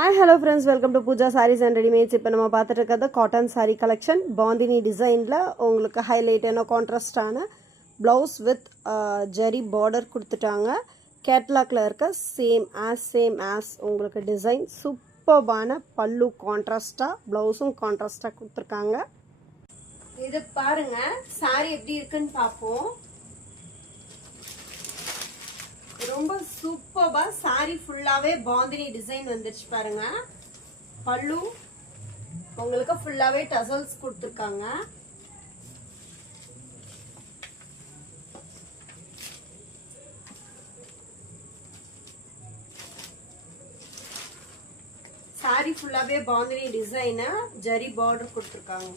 Hi, hello friends, welcome to Pooja Sarees and Readymades. இப்போ நம்ம பார்த்துட்டு இருக்கிறது காட்டன் சாரீ கலெக்ஷன் பாந்தினி டிசைனில் உங்களுக்கு ஹைலைட் என்ன கான்ட்ராஸ்டான ப்ளவுஸ் வித் ஜெரி பார்டர் கொடுத்துட்டாங்க. கேட்லாக்ல இருக்க சேம் ஆஸ் உங்களுக்கு டிசைன் சூப்பர்பான பல்லு கான்ட்ராஸ்டாக ப்ளவுஸும் கான்ட்ராஸ்டாக கொடுத்துருக்காங்க. இது பாருங்க சாரீ எப்படி இருக்குன்னு பார்ப்போம். ரொம்ப சூப்பர்பா சாரி ஃபுல்லாவே பாந்தினி டிசைன் வந்துருச்சு பாருங்க. பல்லு உங்களுக்கு ஃபுல்லாவே டசல்ஸ் கொடுத்துருக்காங்க. சாரி ஃபுல்லாவே பாந்தினி டிசைன் ஜரி பார்டர் கொடுத்துருக்காங்க.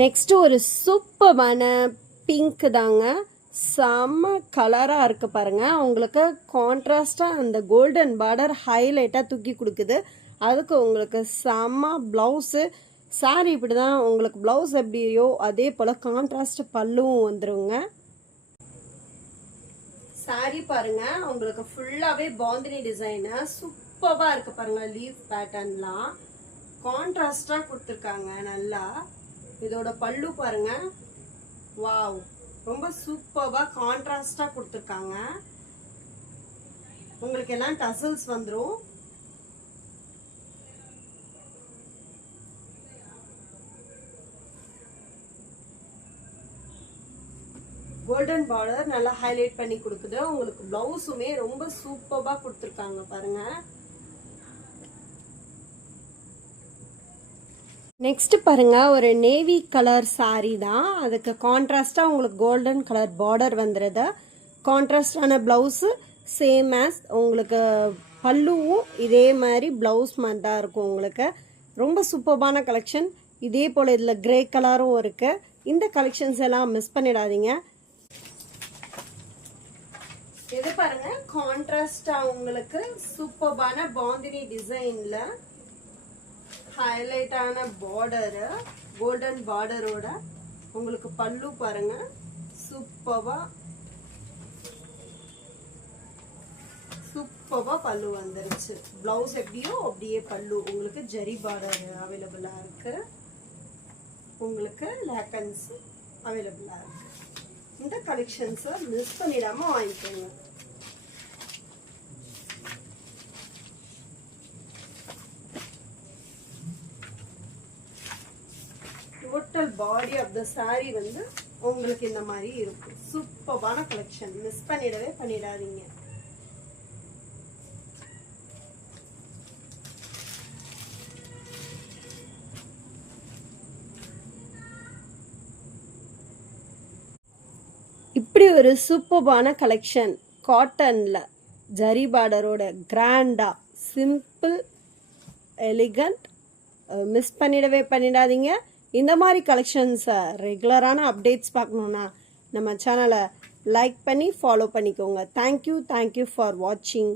நெக்ஸ்ட் ஒரு சூப்பர்பான பிங்க் தாங்க. செம்ம கலராக இருக்குது பாருங்கள். உங்களுக்கு கான்ட்ராஸ்டாக அந்த கோல்டன் பார்டர் ஹைலைட்டாக தூக்கி கொடுக்குது. அதுக்கு உங்களுக்கு செம்ம ப்ளவுஸு. சாரி இப்படி தான் உங்களுக்கு ப்ளவுஸ் எப்படியோ அதே போல் கான்ட்ராஸ்ட் பல்லுவும் வந்துடுங்க. சாரி பாருங்கள் உங்களுக்கு ஃபுல்லாகவே பாந்தினி டிசைனு சூப்பராக இருக்குது பாருங்கள். லீஃப் பேட்டர்ன்லாம் கான்ட்ராஸ்டாக கொடுத்துருக்காங்க நல்லா. இதோட பல்லு பாருங்க, வாவ் ரொம்ப சூப்பர்பா கான்ட்ராஸ்டா கொடுத்துருக்காங்க. உங்களுக்கு எல்லாம் டசல்ஸ் வந்துரும். கோல்டன் பார்டர் நல்லா ஹைலைட் பண்ணி கொடுக்குது. உங்களுக்கு பிளவுஸுமே ரொம்ப சூப்பர்பா கொடுத்துருக்காங்க பாருங்க. நெக்ஸ்ட் பாருங்க ஒரு நேவி கலர் சாரீ தான். அதுக்கு கான்ட்ராஸ்டாக உங்களுக்கு கோல்டன் கலர் பார்டர் வந்துடுது. கான்ட்ராஸ்டான ப்ளவுஸு சேம் ஆஸ் உங்களுக்கு பல்லுவும் இதே மாதிரி ப்ளவுஸ் மாதிரி தான் இருக்கும். உங்களுக்கு ரொம்ப சூப்பர்பான கலெக்ஷன். இதே போல் இதில் கிரே கலரும் இருக்குது. இந்த கலெக்ஷன்ஸ் எல்லாம் மிஸ் பண்ணிடாதீங்க. இது பாருங்க கான்ட்ராஸ்டாக உங்களுக்கு சூப்பர்பான பாந்தினி டிசைனில் ஹைலைட்டான பார்டரு கோல்டன் பார்டரோட உங்களுக்கு பல்லு பாருங்க சூப்பர்பா பல்லு வந்துருச்சு. பிளவுஸ் எப்படியோ அப்படியே பல்லு உங்களுக்கு ஜரி பார்டர் அவைலபிளா இருக்கு. உங்களுக்கு லேக்கன்ஸ் அவைலபிளா இருக்கு. இந்த கலெக்ஷன்ஸை மிஸ் பண்ணிடாம வாங்கிக்கோங்க. Total body of the sari வந்து உங்களுக்கு இந்த மாதிரி இருக்கும். சூப்பர்பான கலெக்ஷன், மிஸ் பண்ணிடவே பண்ணிடாதீங்க. இப்படி ஒரு சூப்பர்பான கலெக்ஷன் காட்டன்ல ஜரி பார்டரோட கிராண்டா சிம்பிள் எலிகண்ட் மிஸ் பண்ணிடவே பண்ணிடாதீங்க. இந்த மாதிரி கலெக்ஷன்ஸை ரெகுலரான அப்டேட்ஸ் பார்க்கணுன்னா நம்ம சேனலை லைக் பண்ணி ஃபாலோ பண்ணிக்கோங்க. தேங்க்யூ ஃபார் வாட்சிங்.